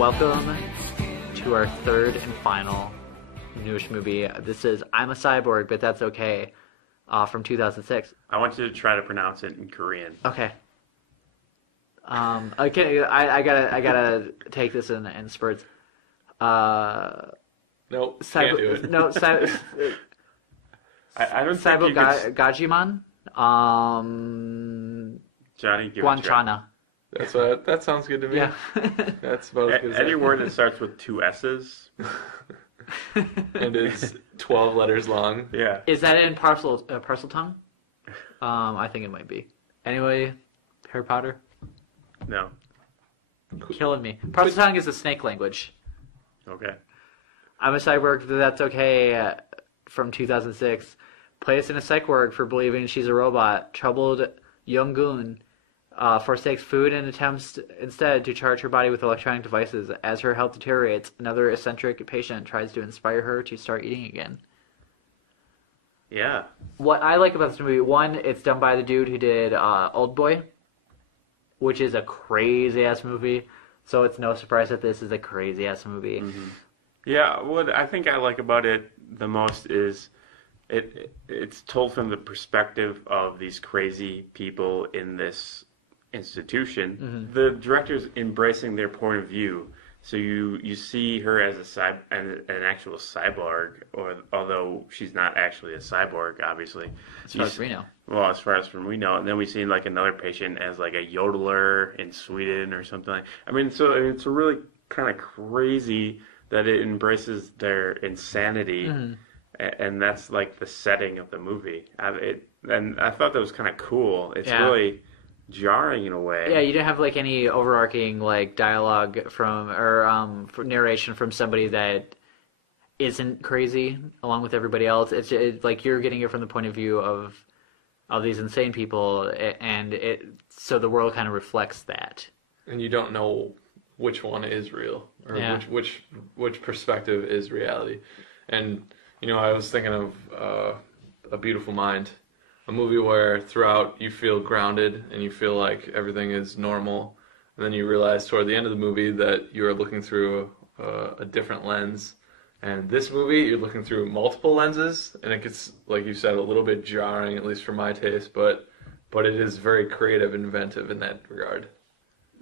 Welcome to our third and final newish movie. This is I'm a Cyborg, but That's Okay, from 2006. I want you to try to pronounce it in Korean. Okay. Okay, I gotta take this in spurts. Nope, can't do it. No, I don't think you Cyborg could... Gajiman. Johnny, give it a try. Guanchana. That sounds good to me. Yeah. That's about as good as Any I- word that starts with two S's. and it's 12 letters long. Yeah. Is that in parcel tongue? I think it might be. Anyway, Harry Potter. No. Killing me. Parcel tongue is the snake language. Okay. I'm a Cyborg, but That's Okay, from 2006. Placed in a psych ward for believing she's a robot, troubled Young-gun forsakes food and attempts instead to charge her body with electronic devices. As her health deteriorates, another eccentric patient tries to inspire her to start eating again. Yeah. What I like about this movie, one, it's done by the dude who did Old Boy, which is a crazy-ass movie. So it's no surprise that this is a crazy-ass movie. Mm-hmm. Yeah, what I think I like about it the most is it's told from the perspective of these crazy people in this institution. Mm-hmm. The director's embracing their point of view. So you see her as an actual cyborg, although she's not actually a cyborg, obviously. As far as we know. Well, as far as we know. And then we see like another patient as like a yodeler in Sweden or something. I mean, so it's really kind of crazy that it embraces their insanity. Mm-hmm. And that's like the setting of the movie. And I thought that was kind of cool. It's really jarring in a way. Yeah, you didn't have like any overarching like dialogue or narration from somebody that isn't crazy along with everybody else. It's like you're getting it from the point of view of these insane people, and so the world kind of reflects that. And you don't know which one is real or which perspective is reality. And I was thinking of A Beautiful Mind, a movie where throughout you feel grounded and you feel like everything is normal, and then you realize toward the end of the movie that you are looking through a different lens. And this movie, you're looking through multiple lenses, and it gets, like you said, a little bit jarring, at least for my taste, but it is very creative and inventive in that regard.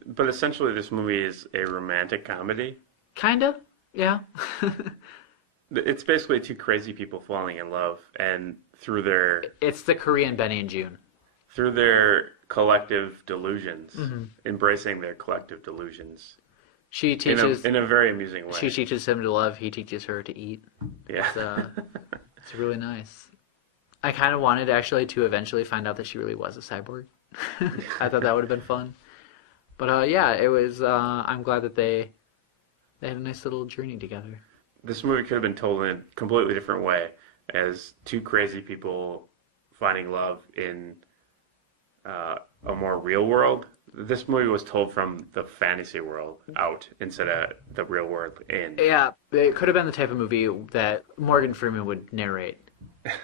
But essentially this movie is a romantic comedy. Kind of, yeah. It's basically two crazy people falling in love, and through their... It's the Korean Benny and June. Through their collective delusions, mm-hmm. embracing their collective delusions. She teaches... In a very amusing way. She teaches him to love, he teaches her to eat. Yeah. It's really nice. I kind of wanted, actually, to eventually find out that she really was a cyborg. I thought that would have been fun. But, yeah, it was... I'm glad that they had a nice little journey together. This movie could have been told in a completely different way, as two crazy people finding love in a more real world. This movie was told from the fantasy world out instead of the real world in. Yeah, it could have been the type of movie that Morgan Freeman would narrate.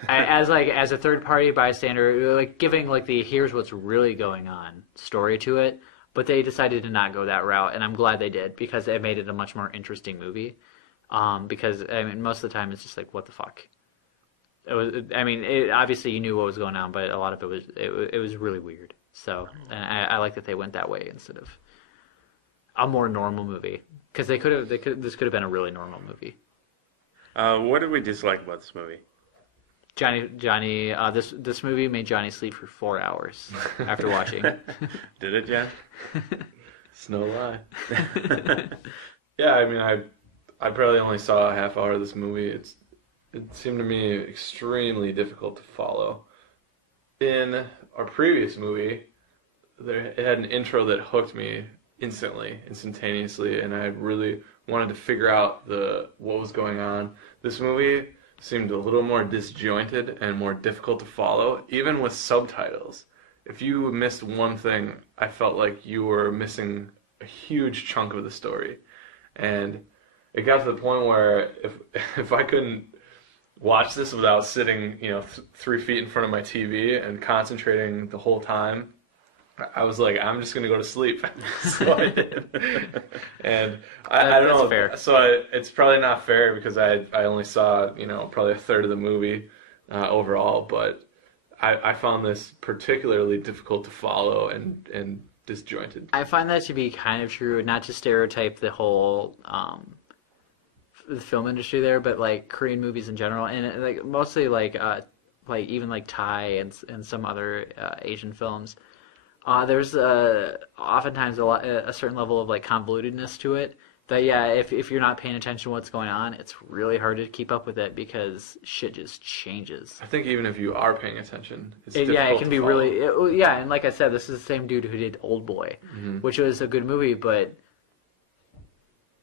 as a third-party bystander, like giving like the here's what's really going on story to it. But they decided to not go that route, and I'm glad they did, because it made it a much more interesting movie. Because I mean, most of the time it's just like, what the fuck? It was. I mean, obviously you knew what was going on, but a lot of it was really weird. So, and I like that they went that way instead of a more normal movie, because this could have been a really normal movie. What did we dislike about this movie? Johnny, this movie made Johnny sleep for 4 hours after watching. Did it, Jen? It's no lie. Yeah, I mean, I probably only saw a half hour of this movie. It seemed to me extremely difficult to follow. In our previous movie, it had an intro that hooked me instantaneously, and I really wanted to figure out what was going on. This movie seemed a little more disjointed and more difficult to follow, even with subtitles. If you missed one thing, I felt like you were missing a huge chunk of the story. And it got to the point where if I couldn't watch this without sitting, 3 feet in front of my TV and concentrating the whole time, I was like, I'm just gonna go to sleep. So I did, and I don't That's know. fair. So it's probably not fair because I only saw probably a third of the movie overall, but I found this particularly difficult to follow and disjointed. I find that to be kind of true, not to stereotype the whole the film industry there, but like Korean movies in general, and like mostly like even like Thai and some other Asian films. There's oftentimes a certain level of like convolutedness to it. That yeah, if you're not paying attention to what's going on, it's really hard to keep up with it because shit just changes. I think even if you are paying attention, it's Yeah, difficult it can to be follow. really yeah, and like I said, this is the same dude who did Old Boy, which was a good movie, but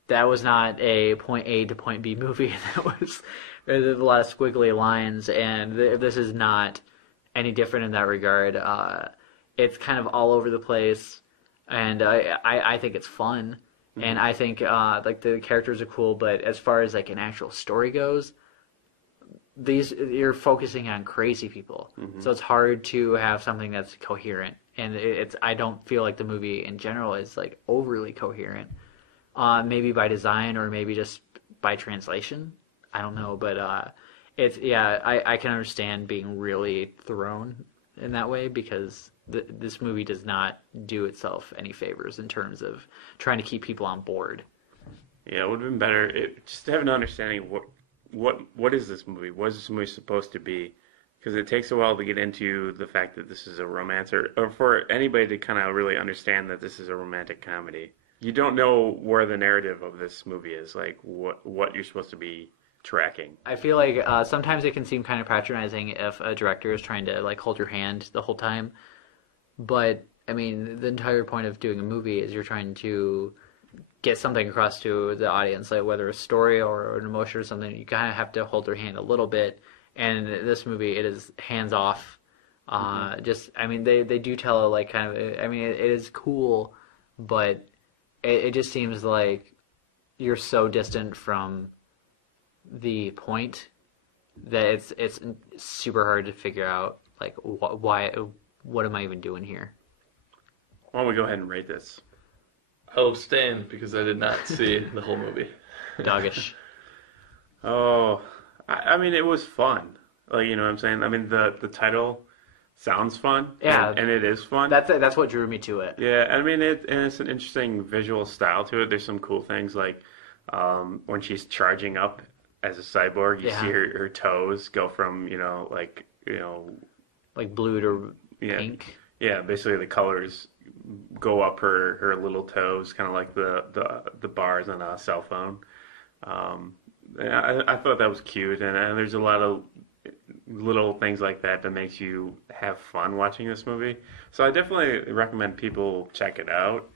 that was not a point A to point B movie. There's a lot of squiggly lines, and this is not any different in that regard. It's kind of all over the place, and I think it's fun, and I think like the characters are cool. But as far as like an actual story goes, you're focusing on crazy people, so it's hard to have something that's coherent. And I don't feel like the movie in general is like overly coherent. Maybe by design or maybe just by translation. I don't know, but I can understand being really thrown in that way because this movie does not do itself any favors in terms of trying to keep people on board. Yeah, it would have been better just to have an understanding of what is this movie? What is this movie supposed to be? Because it takes a while to get into the fact that this is a romance, or for anybody to kind of really understand that this is a romantic comedy. You don't know where the narrative of this movie is, like what you're supposed to be tracking. I feel like sometimes it can seem kind of patronizing if a director is trying to like hold your hand the whole time. But I mean, the entire point of doing a movie is you're trying to get something across to the audience, like whether a story or an emotion or something. You kind of have to hold their hand a little bit. And in this movie, it is hands off. Just, I mean, they do tell like kind of. I mean, it is cool, but it just seems like you're so distant from the point that it's super hard to figure out like what am I even doing here? Why don't we go ahead and rate this? I'll abstain because I did not see the whole movie. Doggish. Oh, I mean, it was fun. Like, you know what I'm saying? I mean, the title sounds fun. Yeah. And it is fun. That's what drew me to it. Yeah, I mean, it's an interesting visual style to it. There's some cool things like when she's charging up as a cyborg, you see her toes go from, like blue to yeah, pink. Yeah, basically the colors go up her little toes, kind of like the bars on a cell phone. I thought that was cute, and there's a lot of little things like that makes you have fun watching this movie. So I definitely recommend people check it out.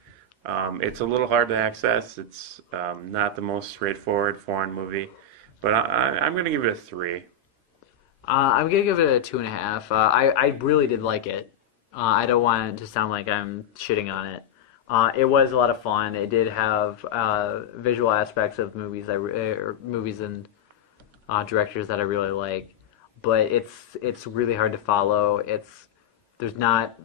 It's a little hard to access. It's not the most straightforward foreign movie, but I'm going to give it a 3. I'm gonna give it a 2.5. I really did like it. I don't want it to sound like I'm shitting on it. It was a lot of fun. It did have visual aspects of movies movies and directors that I really like, but it's really hard to follow. There's not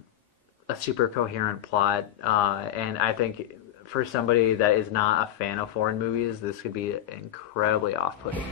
a super coherent plot, and I think for somebody that is not a fan of foreign movies, this could be incredibly off-putting.